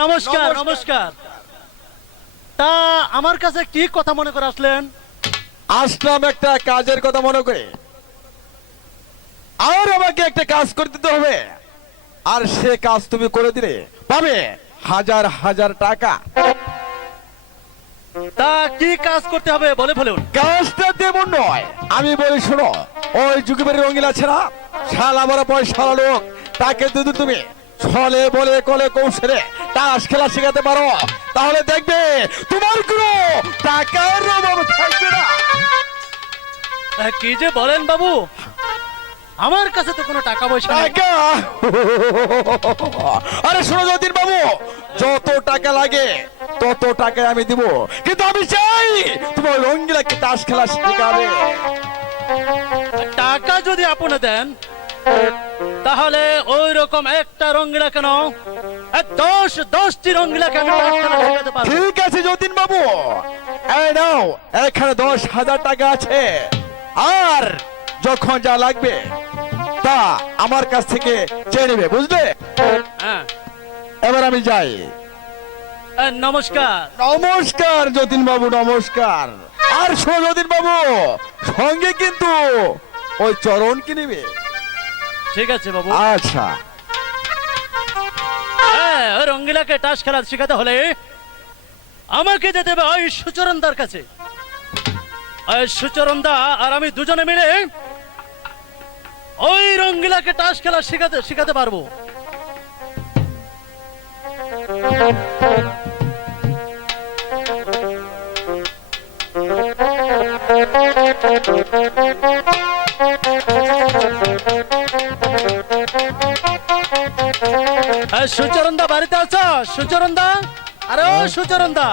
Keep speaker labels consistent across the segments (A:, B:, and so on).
A: নমস্কার নমস্কার। তা আমার কাছে কি কথা মনে করে আসলেন?
B: আসলাম একটা কাজের কথা মনে করে। আর আমাকে একটা কাজ করে দিতে হবে। আর সে কাজ তুমি করে দিলে পাবে হাজার হাজার টাকা।
A: তা কি কাজ করতে হবে বলে ফেলুন
B: কাজটা তেমন নয়। আমি বলি শোনো ওই যুগের রঙিন আছে না? শালা বড় পয়সা লোক তাকে তুমি। ছলে বলে কলে কৌশলে তাস খেলা শেখাতে পারো। তাহলে দেখবে তোমার কোনো টাকার অভাব থাকবে না।
A: কি যে বলেন বাবু? আমার কাছে তো কোনো টাকা পয়সা
B: টাকা? আরে শোনো যতীন বাবু যত টাকা লাগে তত টাকা আমি দিব। কিন্তু আমি চাই তোমার রঙ্গিলাকে তাস খেলা শেখাবে।
A: টাকা যদি আপনি দেন তাহলে ওই রকম একটা রঙ্গিলা কেন? দশ দশটি আমি টাকা
B: ঠিক আছে যতীন বাবু নাও এখানে দশ হাজার টাকা আছে। আর যখন যা লাগবে তা আমার কাছ থেকে চেয়ে নেবে বুঝলে?
A: হ্যাঁ।
B: এবার আমি যাই।
A: নমস্কার।
B: নমস্কার যতীন বাবু নমস্কার। আর শোনো যতীন বাবু সঙ্গে কিন্তু ওই চরণ কি নিবে।
A: ঠিক আছে বাবু।
B: আচ্ছা।
A: হ্যাঁ, ওই রঙ্গিলাকে টাস খেলা শেখাতে হলে আমাকে যেতে হবে ওই সুচরণদার কাছে। ওই সুচরণদা আর আমি দুজনে মিলে ওই রঙ্গিলাকে টাস খেলা শেখাতে শেখাতে পারব। এই সুচরণদা বাড়িতে আছো? সুচরণদা আরে ও সুচরণদা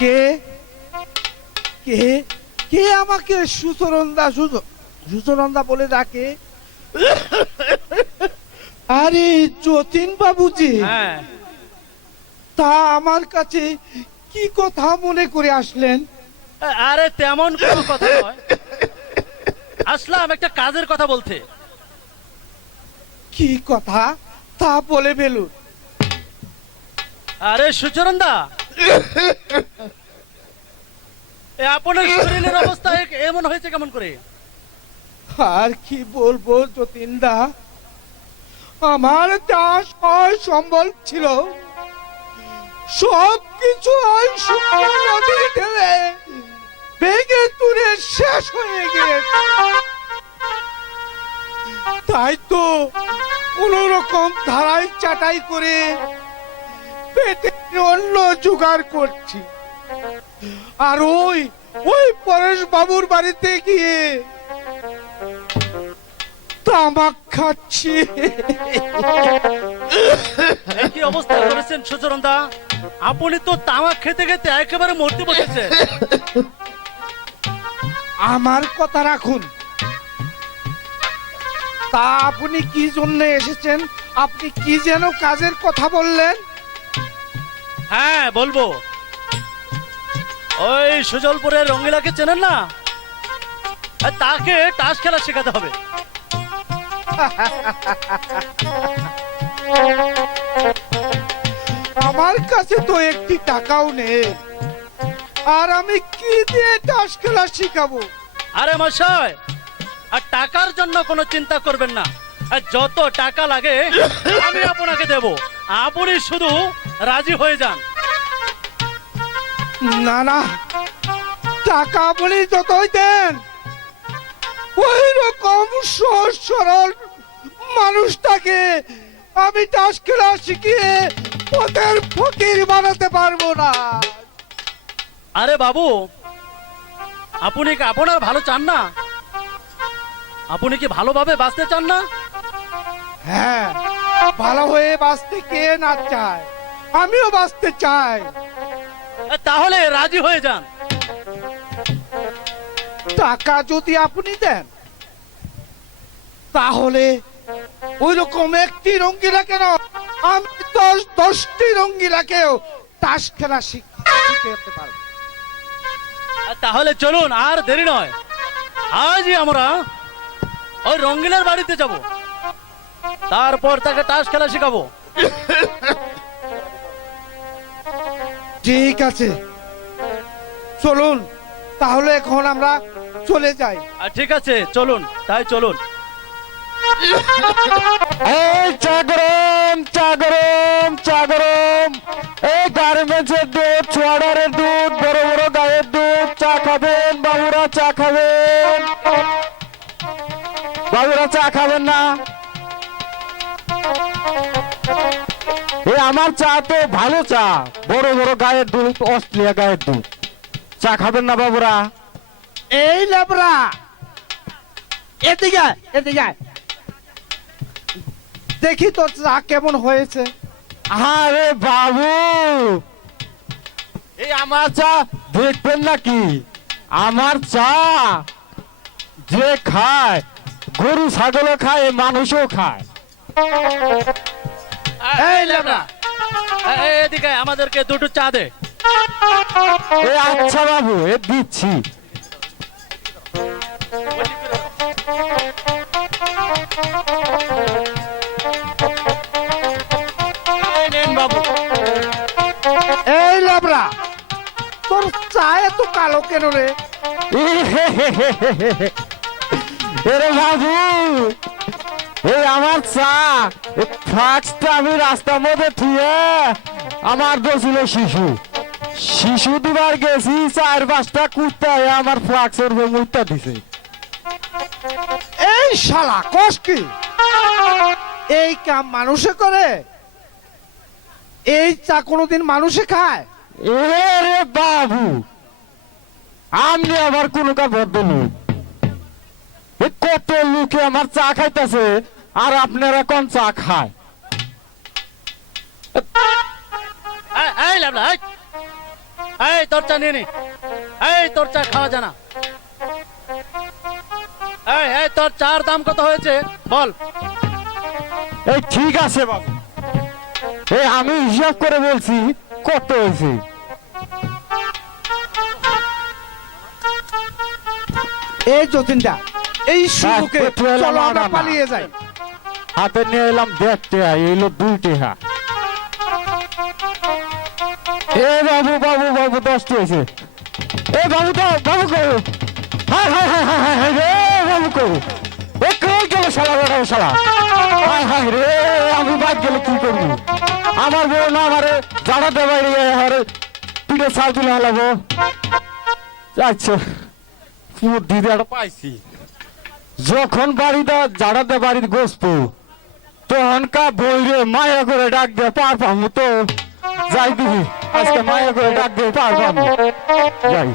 C: কে? কে? কে আমাকে সুচরণদা সুচরণদা বলে ডাকে? আরে যতীন বাবুজি
A: হ্যাঁ।
C: তা আমার কাছে কি কথা মনে করে আসলেন?
A: আরে তেমন কোনো কথা নয়। আসলাম একটা কাজের কথা বলতে।
C: কি কথা? তা বলে ফেলুন।
A: আরে সুচরণদা। এ আপনার শরীরের অবস্থা এমন হয়েছে কেমন করে?
C: আর কি বলব যতীনদা? আমার যা সয় সম্বল ছিল সব কিছু ওই শুকনো নদী ঢেলে ভেঙে তুলে শেষ হয়ে গিয়েছে। তাই তো কোন রকম ধারাই চাটাই করে পেটে অন্য জোগাড় করছি। আর ওই ওই পরেশ বাবুর বাড়িতে গিয়ে তামাক খাচ্ছি।
A: কি অবস্থা করেছেন সুচরণ দা আপনি তো তামাক খেতে খেতে একেবারে মরতে বসেছে
C: আমার কথা রাখুন। তা আপনি কি জন্য এসেছেন? আপনি কি যেন কাজের কথা বললেন?
A: হ্যাঁ বলব। ওই সুজলপুরের রঙ্গিলাকে চেনেন না? তাকে তাস খেলা শেখাতে হবে।
C: আমার কাছে তো একটি টাকাও নেই। আর আমি কি দিয়ে তাস খেলা শিখাবো?
A: আরে মশাই আর টাকার জন্য কোনো চিন্তা করবেন না। আর যত টাকা লাগে আমি আপনাকে দেব। আপনি শুধু রাজি হয়ে যান।
C: না না। টাকা আপনি যতই দেন। ওই রকম সহজ সরল মানুষটাকে আমি তাস খেলা শিখিয়ে ওদের ফকির বানাতে পারব না।
A: আরে বাবু আপনি কি আপনার ভালো চান না? আপনি কি ভালোভাবে বাঁচতে চান না?
C: হ্যাঁ ভালো হয়ে বাঁচতে কে না চায়? আমিও বাঁচতে চাই।
A: তাহলে রাজি হয়ে যান।
C: টাকা যদি আপনি দেন তাহলে ওই রকম একটি রঙ্গিলা কেন? আমি দশ দশটি রঙ্গিলাকেও তাস খেলা শিখ- শিখাতে পারব।
A: তাহলে চলুন আর দেরি নয়। আজই আমরা ওই রঙ্গিনার বাড়িতে যাব। তারপর তাকে তাস খেলা শেখাবো।
C: ঠিক আছে। চলুন তাহলে এখন আমরা চলে যাই।
A: ঠিক আছে চলুন তাই চলুন।
D: খাবেন না। এই আমার চা তো ভালো চা। বড় বড় গায়ের দুধ অস্ট্রেলিয়া গায়ের দুধ। চা খাবেন না বাবুরা।
C: এই লেবরা এদিকে এদিকে দেখি তো চা কেমন হয়েছে।
D: আরে বাবু এই আমার চা দেখবেন নাকি? আমার চা যে খায় গরু ছাগলও খায় মানুষও খায়।
A: এই লেবরা এদিকে আমাদেরকে দুটো চা দে।
D: এ আচ্ছা বাবু এ দিচ্ছি।
A: এই নেন বাবু।
C: এই লেবরা তোর চা এত কালো কেন রে?
D: এরে বাবু এই আমার চা ফ্লাক্সটা আমি রাস্তার মধ্যে থুয়ে আমার দোষিল শিশু। শিশু দিবার গেছি চার পাঁচটা কুত্তা আমার ফ্লাক্সের মুখটা দিছে।
C: এই শালা কস কি? এই কাম মানুষে করে? এই চা কোনোদিন মানুষে খায়?
D: এরে বাবু আপনি আবার কোনো ভদ্র লোক এ কত লোকে আমার চা খাইতেছে আর আপনারা কোন চা খায়?
A: এই- এই এই। এই তোর চা নিয়ে নি। এই তোর চা খাওয়া জানা এই এই তোর চার দাম কত হয়েছে? বল।
D: এই ঠিক আছে বাবু। এই আমি হিসাব করে বলছি কত হয়েছে?
C: এই যতীনদা এই সুযোগে
D: পেট্রোল
C: চলো আমরা। পালিয়ে যাই।
D: হাতে নিয়ে এলাম দেখতে এলো দুই টেহা এ বাবু বাবু বাবু দশটি হয়েছে। এ বাবু তো বাবু করো হায় হায় হায় হায় হায় হায় রে বাবু করো ও শালা বেটা ও শালা? হায় হায় রে আমি বাদ গেলে কি করব? আমার বউ না আমারে জানাতে বাইরে হারে পিঠে চাল তুলে হালাবো আচ্ছা বুদ্ধি একটা পাইছি। যখন বাড়িতে জাড়াতে বাড়িতে বসবো তখন কা বইরে মায়া করে ডাক দিয়ে পার পাবো তো। যাই দিবি আজকে মায়া করে ডাক দিয়ে পার পাবো। যাই।